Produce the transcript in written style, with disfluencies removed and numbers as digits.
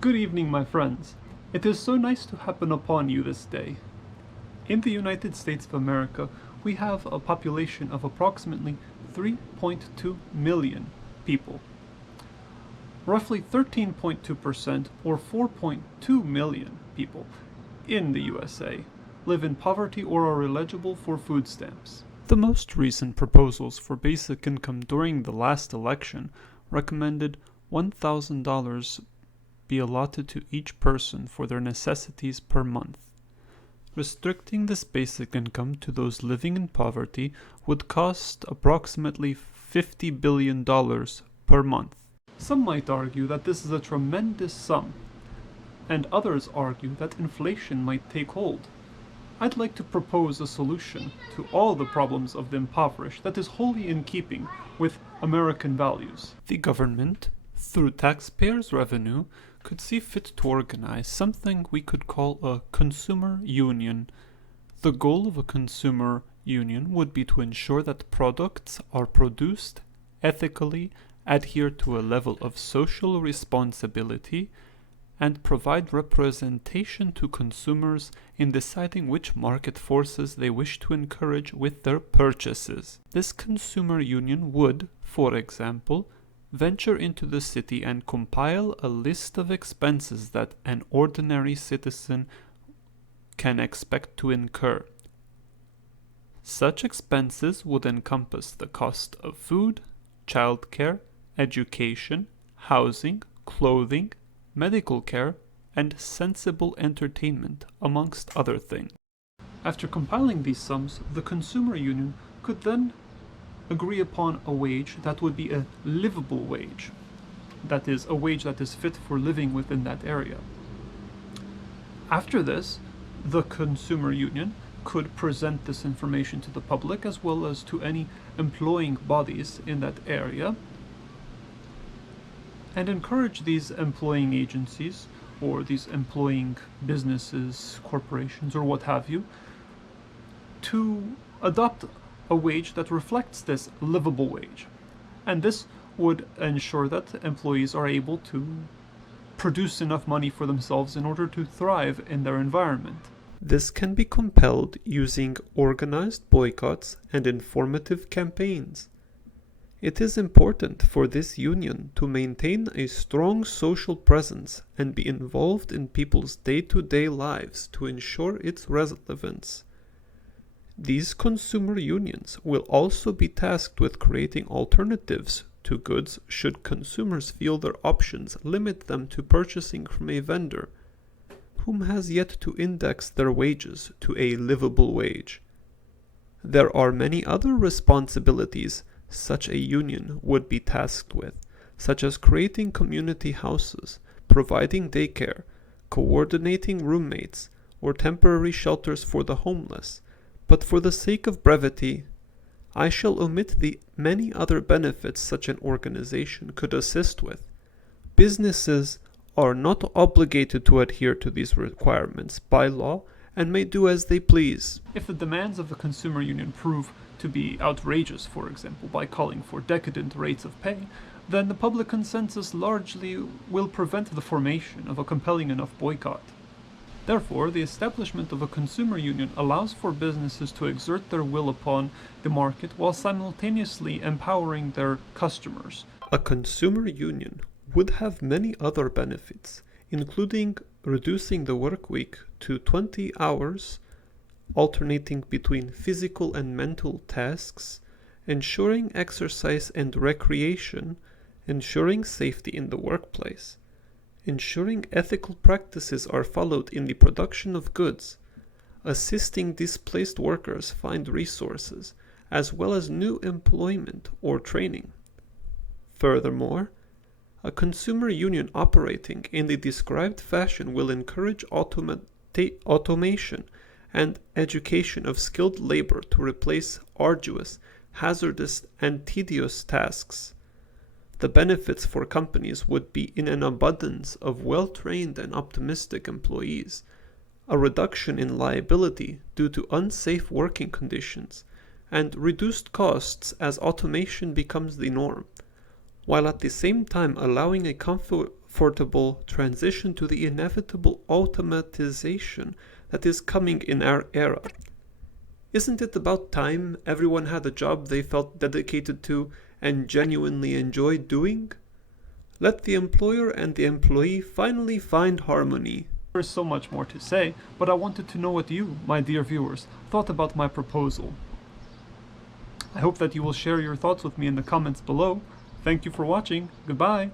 Good evening, my friends. It is so nice to happen upon you this day. In the United States of America, we have a population of approximately 3.2 million people. Roughly 13.2% or 4.2 million people in the USA live in poverty or are eligible for food stamps. The most recent proposals for basic income during the last election recommended $1,000 be allotted to each person for their necessities per month. Restricting this basic income to those living in poverty would cost approximately $50 billion per month. Some might argue that this is a tremendous sum, and others argue that inflation might take hold. I'd like to propose a solution to all the problems of the impoverished that is wholly in keeping with American values. The government, through taxpayers' revenue, could see fit to organize something we could call a consumer union. The goal of a consumer union would be to ensure that products are produced ethically, adhere to a level of social responsibility, and provide representation to consumers in deciding which market forces they wish to encourage with their purchases. This consumer union would, for example, venture into the city and compile a list of expenses that an ordinary citizen can expect to incur. Such expenses would encompass the cost of food, childcare, education, housing, clothing, medical care, and sensible entertainment, amongst other things. After compiling these sums, the consumer union could then agree upon a wage that would be a livable wage. That is, a wage that is fit for living within that area. After this, the consumer union could present this information to the public as well as to any employing bodies in that area and encourage these employing agencies or these employing businesses, corporations, or what have you, to adopt a wage that reflects this livable wage. And this would ensure that employees are able to produce enough money for themselves in order to thrive in their environment. This can be compelled using organized boycotts and informative campaigns. It is important for this union to maintain a strong social presence and be involved in people's day-to-day lives to ensure its relevance. These consumer unions will also be tasked with creating alternatives to goods should consumers feel their options limit them to purchasing from a vendor whom has yet to index their wages to a livable wage. There are many other responsibilities such a union would be tasked with, such as creating community houses, providing daycare, coordinating roommates, or temporary shelters for the homeless. But for the sake of brevity, I shall omit the many other benefits such an organization could assist with. Businesses are not obligated to adhere to these requirements by law and may do as they please. If the demands of the consumer union prove to be outrageous, for example, by calling for decadent rates of pay, then the public consensus largely will prevent the formation of a compelling enough boycott. Therefore, the establishment of a consumer union allows for businesses to exert their will upon the market while simultaneously empowering their customers. A consumer union would have many other benefits, including reducing the work week to 20 hours, alternating between physical and mental tasks, ensuring exercise and recreation, ensuring safety in the workplace, ensuring ethical practices are followed in the production of goods, assisting displaced workers find resources, as well as new employment or training. Furthermore, a consumer union operating in the described fashion will encourage automation and education of skilled labor to replace arduous, hazardous, and tedious tasks. The benefits for companies would be in an abundance of well-trained and optimistic employees, a reduction in liability due to unsafe working conditions, and reduced costs as automation becomes the norm, while at the same time allowing a comfortable transition to the inevitable automatization that is coming in our era. Isn't it about time everyone had a job they felt dedicated to and genuinely enjoyed doing? Let the employer and the employee finally find harmony. There is so much more to say, but I wanted to know what you, my dear viewers, thought about my proposal. I hope that you will share your thoughts with me in the comments below. Thank you for watching. Goodbye.